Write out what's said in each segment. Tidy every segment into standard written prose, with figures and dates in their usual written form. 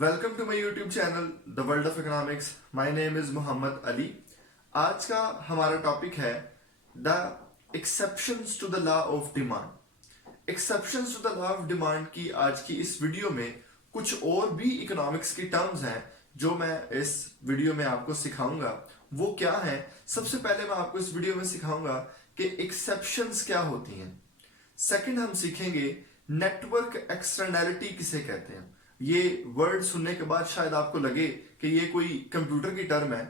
Welcome to my YouTube channel the world of economics. My name is Mohammad Ali. आज का हमारा topic है the exceptions to the law of demand. Exceptions to the law of demand की आज की इस video में कुछ और भी इकोनॉमिक्स की टर्म्स हैं जो मैं इस वीडियो में आपको सिखाऊंगा। वो क्या है? सबसे पहले मैं आपको इस वीडियो में सिखाऊंगा कि एक्सेप्शंस क्या होती हैं। सेकंड हम सीखेंगे नेटवर्क एक्सटर्नैलिटी किसे कहते हैं। ये वर्ड सुनने के बाद शायद आपको लगे कि ये कोई कंप्यूटर की टर्म है।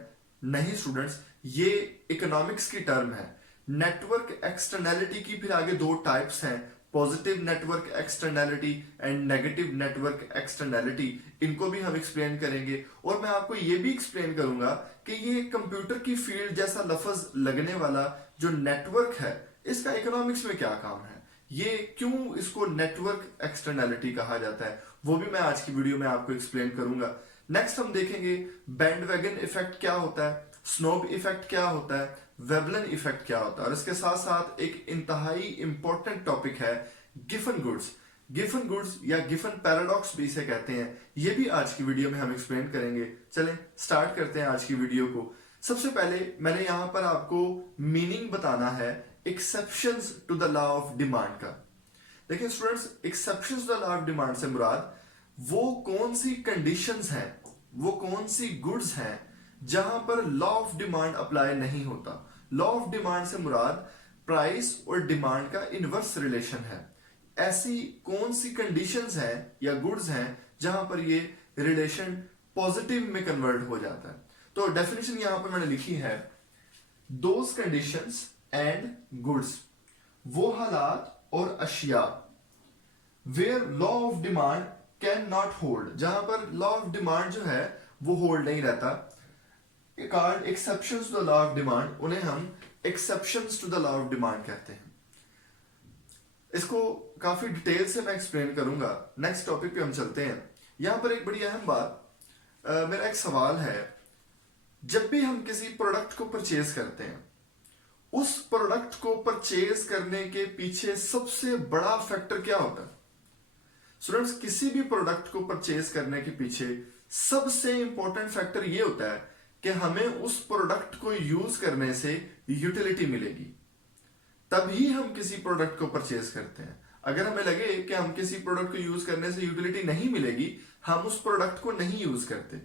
नहीं स्टूडेंट्स, ये इकोनॉमिक्स की टर्म है। नेटवर्क एक्सटर्नैलिटी की फिर आगे दो टाइप्स हैं, positive network externality and negative network externality. इनको भी हम एक्सप्लेन करेंगे और मैं आपको ये भी एक्सप्लेन करूंगा कि ये कंप्यूटर की फील्ड जैसा लफ्ज लगने वाला जो नेटवर्क है, इसका इकोनॉमिक्स में क्या काम है, ये क्यों इसको नेटवर्क एक्सटर्नैलिटी कहा जाता है, वो भी मैं आज की वीडियो में आपको एक्सप्लेन करूंगा। नेक्स्ट हम देखेंगे बैंडवैगन इफेक्ट क्या होता है, स्नोब इफेक्ट क्या होता है, वेवलन इफेक्ट क्या होता है, और इसके साथ साथ एक इंतहाई इंपॉर्टेंट टॉपिक है गिफन गुड्स। गिफन गुड्स या गिफन पैराडॉक्स भी इसे कहते हैं, ये भी आज की वीडियो में हम एक्सप्लेन करेंगे। चलें स्टार्ट करते हैं आज की वीडियो को। सबसे पहले मैंने यहां पर आपको मीनिंग बताना है exceptions to the law of demand का। देखिए students, exceptions to the law of demand से मुराद वो कौन सी कंडीशंस हैं, वो कौन सी गुड्स हैं जहां पर लॉ ऑफ डिमांड अप्लाई नहीं होता। लॉ ऑफ डिमांड से मुराद प्राइस और डिमांड का इनवर्स रिलेशन है। ऐसी कौन सी कंडीशंस हैं या गुड्स हैं जहां पर ये रिलेशन पॉजिटिव में कन्वर्ट हो जाता है। तो डेफिनेशन यहां पर मैंने लिखी है, दोज कंडीशंस एंड गुड्स, वो हालात और अशिया where law of demand can not hold, जहां पर लॉ ऑफ डिमांड जो है वो होल्ड नहीं रहता, called exceptions to the law of demand, उन्हें हम exceptions to the law of demand कहते हैं। इसको काफी डिटेल से मैं एक्सप्लेन करूंगा। नेक्स्ट टॉपिक पे हम चलते हैं। यहां पर एक बड़ी अहम बात, मेरा एक सवाल है, जब भी हम किसी प्रोडक्ट को परचेज करते हैं, उस प्रोडक्ट को परचेज करने के पीछे सबसे बड़ा फैक्टर क्या होता है? स्टूडेंट्स, किसी भी प्रोडक्ट को परचेज करने के पीछे सबसे इंपॉर्टेंट फैक्टर ये होता है कि हमें उस प्रोडक्ट को यूज करने से यूटिलिटी मिलेगी, तभी हम किसी प्रोडक्ट को परचेज करते हैं। अगर हमें लगे कि हम किसी प्रोडक्ट को यूज करने से यूटिलिटी नहीं मिलेगी, हम उस प्रोडक्ट को नहीं यूज करते।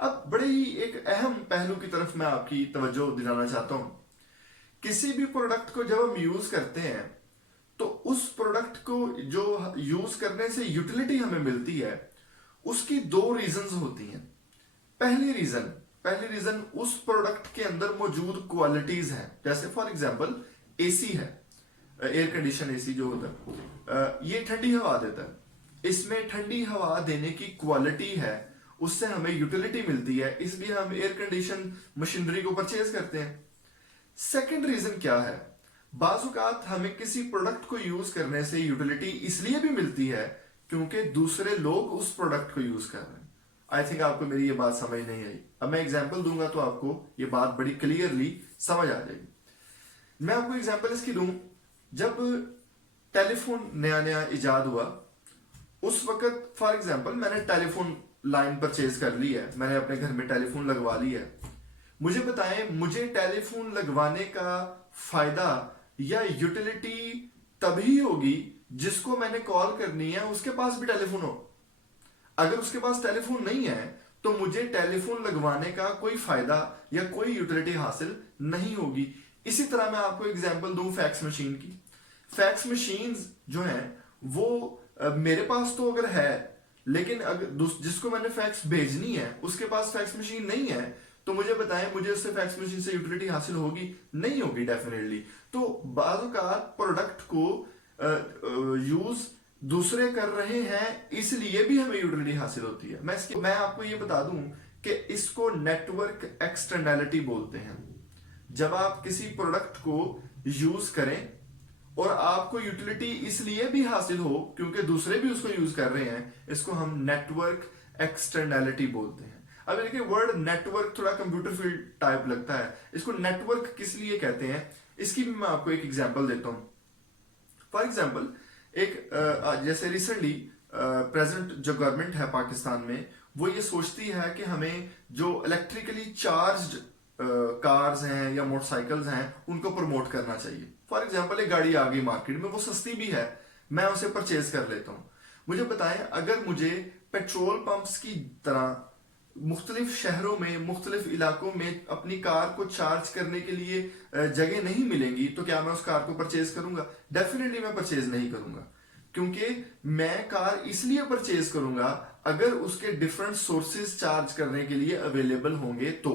अब बड़े ही एक अहम पहलू की तरफ मैं आपकी तवज्जो दिलाना चाहता हूं। किसी भी प्रोडक्ट को जब हम यूज करते हैं तो उस प्रोडक्ट को जो यूज करने से यूटिलिटी हमें मिलती है, उसकी दो रीजंस होती हैं। पहली रीजन उस प्रोडक्ट के अंदर मौजूद क्वालिटीज हैं। जैसे फॉर एग्जांपल एसी है, एयर कंडीशन एसी जो होता है, ये ठंडी हवा देता है, इसमें ठंडी हवा देने की क्वालिटी है, उससे हमें यूटिलिटी मिलती है, इसलिए हम एयर कंडीशन मशीनरी को परचेज करते हैं। सेकंड रीजन क्या है? बाजुकात हमें किसी प्रोडक्ट को यूज करने से यूटिलिटी इसलिए भी मिलती है क्योंकि दूसरे लोग उस प्रोडक्ट को यूज कर रहे हैं। आई थिंक आपको मेरी ये बात समझ नहीं आई। अब मैं एग्जांपल दूंगा तो आपको ये बात बड़ी क्लियरली समझ आ जाएगी। मैं आपको एग्जांपल इसकी दूं, जब टेलीफोन नया नया इजाद हुआ, उस वक्त फॉर एग्जांपल मैंने टेलीफोन लाइन परचेज कर ली है, मैंने अपने घर में टेलीफोन लगवा ली है। मुझे बताएं, मुझे टेलीफोन लगवाने का फायदा या यूटिलिटी तभी होगी जिसको मैंने कॉल करनी है उसके पास भी टेलीफोन हो। अगर उसके पास टेलीफोन नहीं है तो मुझे टेलीफोन लगवाने का कोई फायदा या कोई यूटिलिटी हासिल नहीं होगी। इसी तरह मैं आपको एग्जांपल दूं फैक्स मशीन की। फैक्स मशीन जो है वो मेरे पास तो अगर है, लेकिन अगर जिसको मैंने फैक्स भेजनी है उसके पास फैक्स मशीन नहीं है, तो मुझे बताएं, मुझे उससे फैक्स मशीन से यूटिलिटी हासिल होगी? नहीं होगी डेफिनेटली। तो बाज़-औक़ात प्रोडक्ट को यूज दूसरे कर रहे हैं इसलिए भी हमें यूटिलिटी हासिल होती है। मैं आपको ये बता दूं कि इसको नेटवर्क एक्सटर्नैलिटी बोलते हैं। जब आप किसी प्रोडक्ट को यूज करें और आपको यूटिलिटी इसलिए भी हासिल हो क्योंकि दूसरे भी उसको यूज कर रहे हैं, इसको हम नेटवर्क एक्सटर्नैलिटी बोलते हैं। अब देखिए, वर्ड नेटवर्क थोड़ा कंप्यूटर फील्ड टाइप लगता है। इसको नेटवर्क किस लिए कहते हैं, इसकी भी मैं आपको एक एग्जांपल देता हूं। फॉर एग्जांपल, एक जैसे रिसेंटली प्रेजेंट जो गवर्नमेंट है पाकिस्तान में, वो ये सोचती है कि हमें जो इलेक्ट्रिकली चार्ज्ड कार्स हैं या मोटरसाइकिल्स हैं उनको प्रमोट करना चाहिए। फॉर एग्जाम्पल, एक गाड़ी आ गई मार्केट में, वो सस्ती भी है, मैं उसे परचेज कर लेता हूँ। मुझे बताएं, अगर मुझे पेट्रोल पंप्स की तरह मुख्तलिफ शहरों में, मुख्तलिफ इलाकों में अपनी कार को चार्ज करने के लिए जगह नहीं मिलेंगी, तो क्या मैं उस कार को परचेज करूंगा? डेफिनेटली मैं परचेज नहीं करूंगा, क्योंकि मैं कार इसलिए परचेज करूंगा अगर उसके डिफरेंट सोर्सेज चार्ज करने के लिए अवेलेबल होंगे तो।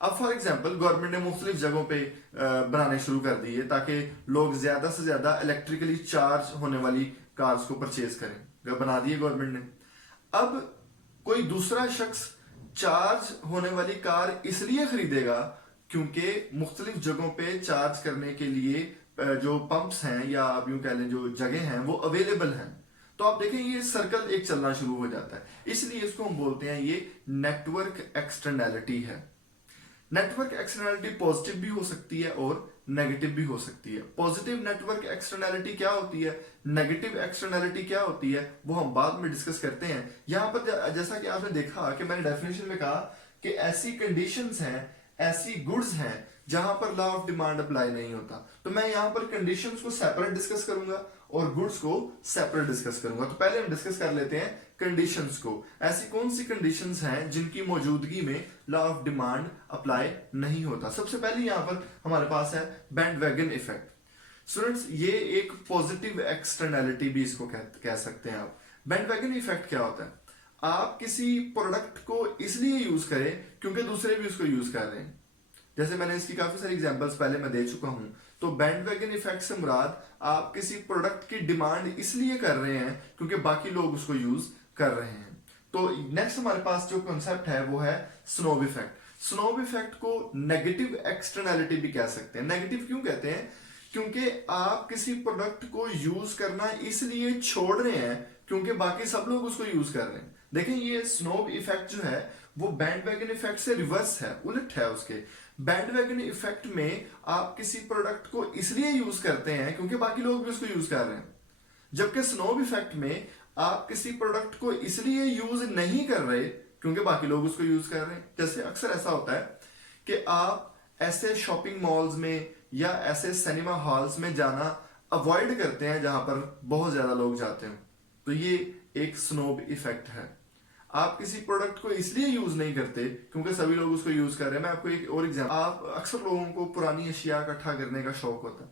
अब फॉर एग्जाम्पल, गवर्नमेंट ने मुख्तलिफ जगहों पे बनाने शुरू कर दिए ताकि लोग ज्यादा से ज्यादा इलेक्ट्रिकली चार्ज होने वाली कार्स को परचेज करें, बना दिए गवर्नमेंट ने। अब कोई दूसरा शख्स चार्ज होने वाली कार इसलिए खरीदेगा क्योंकि मुख्तलिफ जगहों पे चार्ज करने के लिए जो पंप्स हैं या आप यूं कह लें जो जगह हैं वो अवेलेबल हैं। तो आप देखें ये सर्कल एक चलना शुरू हो जाता है, इसलिए इसको हम बोलते हैं ये नेटवर्क एक्सटर्नैलिटी है। नेटवर्क एक्सटर्नैलिटी पॉजिटिव भी हो सकती है और नेगेटिव भी हो सकती है। पॉजिटिव नेटवर्क एक्सटर्नैलिटी क्या होती है, नेगेटिव एक्सटर्नैलिटी क्या होती है, वो हम बाद में डिस्कस करते हैं। यहां पर जैसा कि आपने देखा कि मैंने डेफिनेशन में कहा कि ऐसी कंडीशंस हैं, ऐसी गुड्स हैं जहां पर लॉ ऑफ डिमांड अप्लाई नहीं होता, तो मैं यहां पर कंडीशंस को सेपरेट डिस्कस करूंगा और गुड्स को सेपरेट डिस्कस करूंगा। तो पहले हम डिस्कस कर लेते हैं कंडीशंस को। ऐसी कौन सी कंडीशंस हैं जिनकी मौजूदगी में लॉ ऑफ डिमांड अप्लाई नहीं होता? सबसे पहले यहां पर हमारे पास है बैंडवैगन इफेक्ट। स्टूडेंट्स, ये एक पॉजिटिव एक्सटर्नैलिटी भी इसको कह सकते हैं आप। बैंडवैगन इफेक्ट क्या होता है? आप किसी प्रोडक्ट को इसलिए यूज करें क्योंकि दूसरे भी उसको यूज कर रहे हैं। जैसे मैंने इसकी काफी सारी एग्जांपल्स पहले मैं दे चुका हूं। तो बैंडवैगन इफेक्ट से मुराद आप किसी प्रोडक्ट की डिमांड इसलिए कर रहे हैं क्योंकि बाकी लोग उसको यूज कर रहे हैं। तो नेक्स्ट हमारे पास जो कॉन्सेप्ट है वो है स्नोब इफेक्ट। स्नोब इफेक्ट को नेगेटिव एक्सटर्नैलिटी भी कह सकते हैं। नेगेटिव क्यों कहते हैं? क्योंकि आप किसी प्रोडक्ट को यूज करना इसलिए छोड़ रहे हैं क्योंकि बाकी सब लोग उसको यूज कर रहे हैं। देखें, ये स्नोब इफेक्ट जो है वो बैंडवैगन इफेक्ट से रिवर्स है, उलट है उसके। बैंडवैगन इफेक्ट में आप किसी प्रोडक्ट को इसलिए यूज करते हैं क्योंकि बाकी लोग भी उसको यूज कर रहे हैं, जबकि स्नोब इफेक्ट में आप किसी प्रोडक्ट को इसलिए यूज नहीं कर रहे क्योंकि बाकी लोग उसको यूज कर रहे हैं। जैसे अक्सर ऐसा होता है कि आप ऐसे शॉपिंग मॉल्स में या ऐसे सिनेमा हॉल्स में जाना अवॉइड करते हैं जहां पर बहुत ज्यादा लोग जाते हैं, तो ये एक स्नोब इफेक्ट है। आप किसी प्रोडक्ट को इसलिए यूज नहीं करते क्योंकि सभी लोग उसको यूज कर रहे हैं। मैं आपको एक और एग्जांपल, आप अक्सर लोगों को पुरानी अशिया इकट्ठा करने का शौक होता है।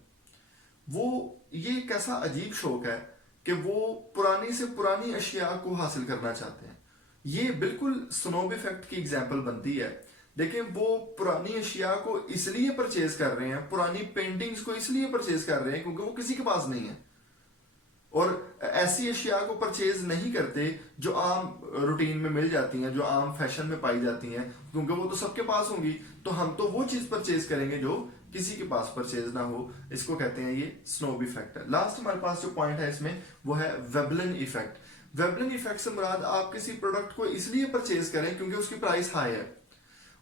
वो ये एक ऐसा अजीब शौक है कि वो पुरानी से पुरानी अशिया को हासिल करना चाहते हैं। ये बिल्कुल स्नोब इफेक्ट की एग्जांपल बनती है। देखिए, वो पुरानी अशिया को इसलिए परचेज कर रहे हैं, पुरानी पेंटिंग्स को इसलिए परचेज कर रहे हैं क्योंकि वो किसी के पास नहीं है, और ऐसी अशिया को परचेज नहीं करते जो आम रूटीन में मिल जाती हैं, जो आम फैशन में पाई जाती हैं, क्योंकि वो तो सबके पास होंगी। तो हम तो वो चीज परचेज करेंगे जो किसी के पास परचेज ना हो। इसको कहते हैं ये स्नोब इफेक्ट है। लास्ट हमारे पास जो पॉइंट है इसमें वो है वेबलन इफेक्ट। वेबलन इफेक्ट से मुराद आप किसी प्रोडक्ट को इसलिए परचेज करें क्योंकि उसकी प्राइस हाई है।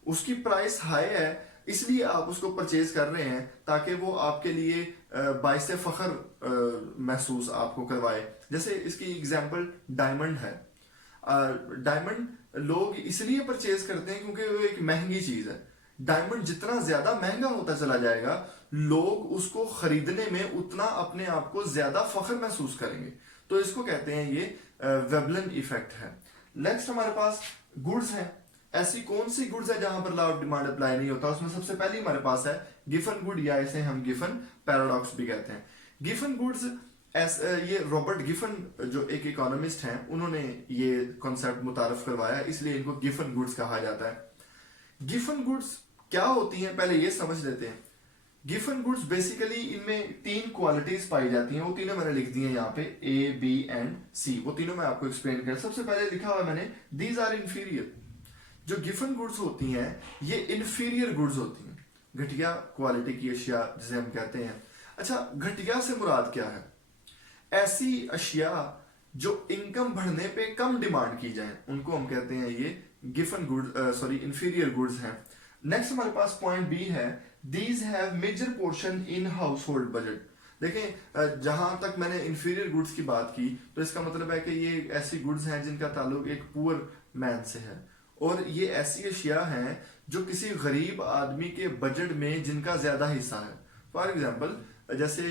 उसकी प्राइस हाई है इसलिए आप उसको परचेज कर रहे हैं ताकि वो आपके लिए बाइसे फख्र महसूस आपको करवाए। जैसे इसकी एग्जांपल डायमंड है। डायमंड लोग इसलिए परचेज करते हैं क्योंकि वो एक महंगी चीज है। डायमंड जितना ज्यादा महंगा होता चला जाएगा, लोग उसको खरीदने में उतना अपने आप को ज्यादा फख्र महसूस करेंगे। तो इसको कहते हैं ये वेबलन इफेक्ट है। नेक्स्ट हमारे पास गुड्स है। ऐसी कौन सी गुड्स है जहां पर लॉ ऑफ डिमांड अप्लाई नहीं होता? उसमें सबसे पहले हमारे पास है गिफन गुड, या इसे हम गिफन पैराडॉक्स भी कहते हैं। गिफन गुड्स, ये रॉबर्ट गिफन जो एक इकोनॉमिस्ट हैं, उन्होंने ये कॉन्सेप्ट मुतारफ करवाया, इसलिए इनको गिफन गुड्स कहा जाता है। गिफन गुड्स क्या होती हैं पहले ये समझ लेते हैं। गिफन गुड्स बेसिकली इनमें 3 क्वालिटीज पाई जाती हैं, वो तीनों मैंने लिख दी हैं यहाँ पे, ए बी एंड सी। वो तीनों मैं आपको एक्सप्लेन कर। सबसे पहले लिखा हुआ मैंने दीज आर इंफीरियर। जो गिफन गुड्स होती हैं ये इंफीरियर गुड्स होती हैं, घटिया क्वालिटी की अशिया जिसे हम कहते हैं। अच्छा, घटिया से मुराद क्या है? ऐसी अशिया जो इनकम बढ़ने पे कम डिमांड की जाए उनको हम कहते हैं ये गिफन गुड्स, इंफीरियर गुड्स हैं। नेक्स्ट हमारे पास पॉइंट बी है, these have major portion in household budget. देखें, जहां तक मैंने इंफीरियर गुड्स की बात की तो इसका मतलब है कि ये ऐसी गुड्स हैं जिनका ताल्लुक एक पुअर मैन से है, और ये ऐसी अशिया हैं जो किसी गरीब आदमी के बजट में जिनका ज्यादा हिस्सा है। फॉर एग्जाम्पल, जैसे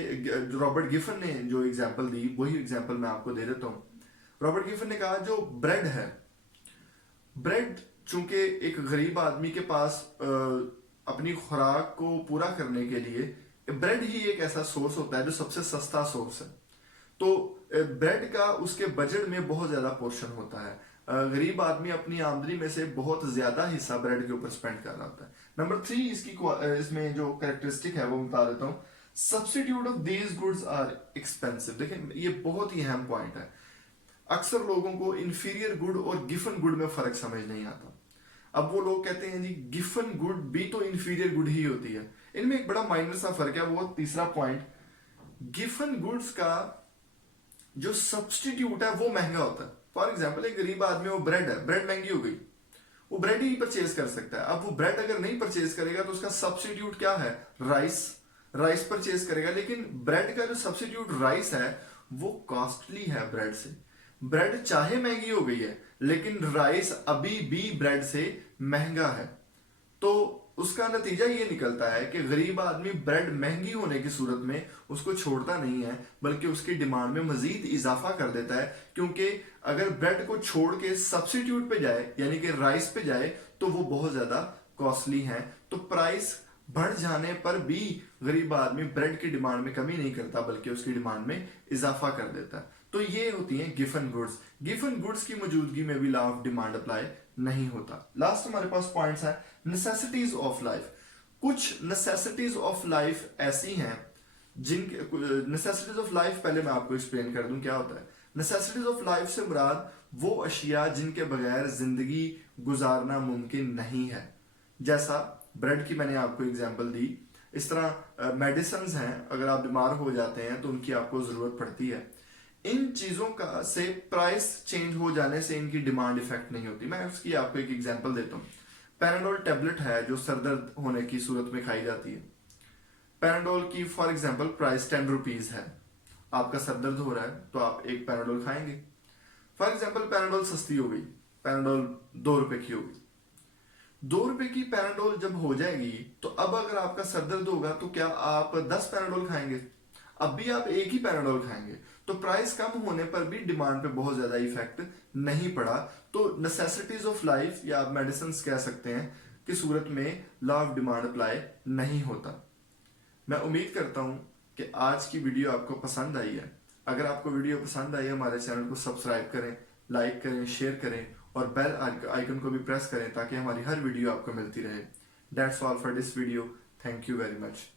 रॉबर्ट गिफन ने जो एग्जाम्पल दी वही एग्जाम्पल मैं आपको दे देता हूँ। रॉबर्ट गिफन ने कहा जो ब्रेड है, ब्रेड चूंकि एक गरीब आदमी के पास अपनी खुराक को पूरा करने के लिए ब्रेड ही एक ऐसा सोर्स होता है जो सबसे सस्ता सोर्स है, तो ब्रेड का उसके बजट में बहुत ज्यादा पोर्शन होता है। गरीब आदमी अपनी आमदनी में से बहुत ज्यादा हिस्सा ब्रेड के ऊपर स्पेंड कर रहा होता है। नंबर 3 इसमें जो कैरेक्टरिस्टिक है वो बता देता हूँ। Substitute of these goods are expensive. देखें, ये बहुत ही अहम पॉइंट है। अक्सर लोगों को इंफीरियर गुड और गिफन गुड में फर्क समझ नहीं आता। अब वो लोग कहते हैं जी गिफन गुड भी तो इंफीरियर गुड ही होती है। इनमें एक बड़ा माइनर सा फर्क है, वो तीसरा पॉइंट, गिफन गुड्स का जो सब्सटीट्यूट है वो महंगा होता है। फॉर एग्जाम्पल, एक गरीब आदमी, वो ब्रेड है, ब्रेड महंगी हो गई, वो ब्रेड ही परचेज कर सकता है। अब वो ब्रेड अगर नहीं परचेज करेगा तो उसका सब्सटीट्यूट क्या है? राइस परचेज करेगा। लेकिन ब्रेड का जो सब्सटीट्यूट राइस है वो कॉस्टली है ब्रेड से। ब्रेड चाहे महंगी हो गई है लेकिन राइस अभी भी ब्रेड से महंगा है। तो उसका नतीजा ये निकलता है कि गरीब आदमी ब्रेड महंगी होने की सूरत में उसको छोड़ता नहीं है, बल्कि उसकी डिमांड में मजीद इजाफा कर देता है, क्योंकि अगर ब्रेड को छोड़ के सब्सिट्यूट पे जाए यानी कि राइस पे जाए तो वो बहुत ज्यादा कॉस्टली है। तो प्राइस बढ़ जाने पर भी गरीब आदमी ब्रेड की डिमांड में कमी नहीं करता बल्कि उसकी डिमांड में इजाफा कर देता है। तो ये होती हैं गिफन गुड्स। गिफन गुड्स की मौजूदगी में भी लॉ ऑफ डिमांड अप्लाई नहीं होता। लास्ट हमारे पास पॉइंट्स है नेसेसिटीज ऑफ लाइफ। कुछ नेसेसिटीज ऑफ लाइफ ऐसी हैं जिनके नेसेसिटीज ऑफ लाइफ पहले मैं आपको एक्सप्लेन कर दूं क्या होता है। नेसेसिटीज ऑफ लाइफ से मुराद वो अशिया जिनके बगैर जिंदगी गुजारना मुमकिन नहीं है। जैसा ब्रेड की मैंने आपको एग्जांपल दी, इस तरह मेडिसिन हैं, अगर आप बीमार हो जाते हैं तो उनकी आपको जरूरत पड़ती है। इन चीजों का से प्राइस चेंज हो जाने से इनकी डिमांड इफेक्ट नहीं होती। मैं उसकी आपको एक एग्जांपल देता हूँ। पैराडोल टेबलेट है जो सरदर्द होने की सूरत में खाई जाती है। पैराडोल की फॉर एग्जांपल प्राइस 10 रुपीज है। आपका सरदर्द हो रहा है तो आप एक पैराडोल खाएंगे। फॉर एग्जांपल पैराडोल सस्ती हो गई, पैराडोल 2 रुपए की हो गई। 2 रुपए की पैराडोल जब हो जाएगी तो अब अगर आपका सरदर्द होगा तो क्या आप 10 पैराडोल खाएंगे? अब भी आप एक ही पैराडोल खाएंगे। तो प्राइस कम होने पर भी डिमांड पे बहुत ज्यादा इफेक्ट नहीं पड़ा। तो नेसेसिटीज ऑफ लाइफ या आप मेडिसिन कह सकते हैं कि सूरत में लॉ ऑफ डिमांड अप्लाई नहीं होता। मैं उम्मीद करता हूं कि आज की वीडियो आपको पसंद आई है। अगर आपको वीडियो पसंद आई है हमारे चैनल को सब्सक्राइब करें, लाइक करें, शेयर करें और बेल आइकन को भी प्रेस करें ताकि हमारी हर वीडियो आपको मिलती रहे। That's all for this video. Thank you very much.